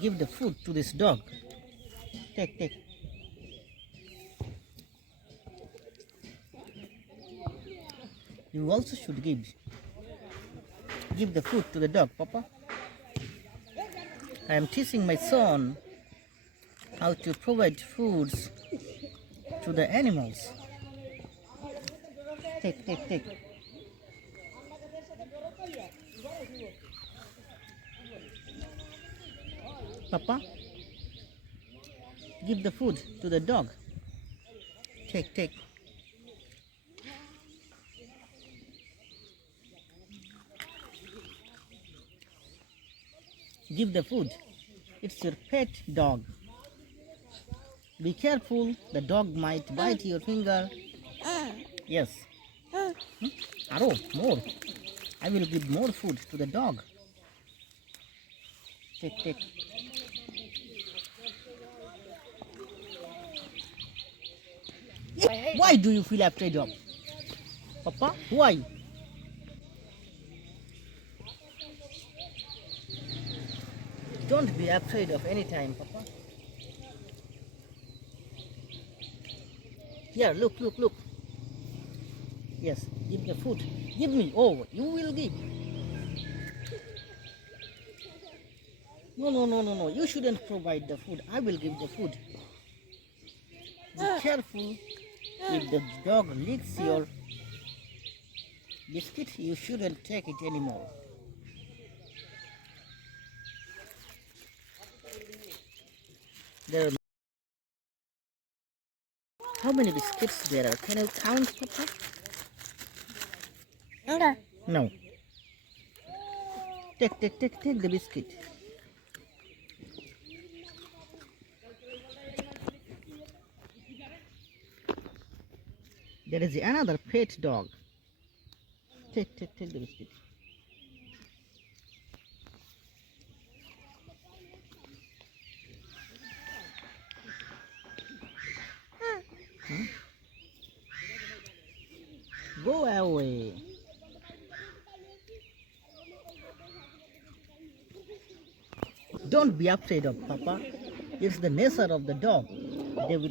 Give the food to this dog. Take, take. You also should give the food to the dog, Papa. I am teaching my son how to provide foods to the animals. Take, take, take. Papa, give the food to the dog. Take, take. Give the food. It's your pet dog. Be careful, the dog might bite your finger. Yes. Aro, more. I will give more food to the dog. Take, take. Why do you feel afraid of? Papa, why? Don't be afraid of any time, Papa. Here, look, look, look. Yes, give the food. Give me. Oh, you will give. No, no, no, no, no. You shouldn't provide the food. I will give the food. Be careful. If the dog licks your biscuit, you shouldn't take it anymore. There are how many biscuits there are? Can you count, Papa? No. Take the biscuit. There is another pet dog. Take the biscuit. Go away. Don't be afraid of Papa. It's the nature of the dog. They will.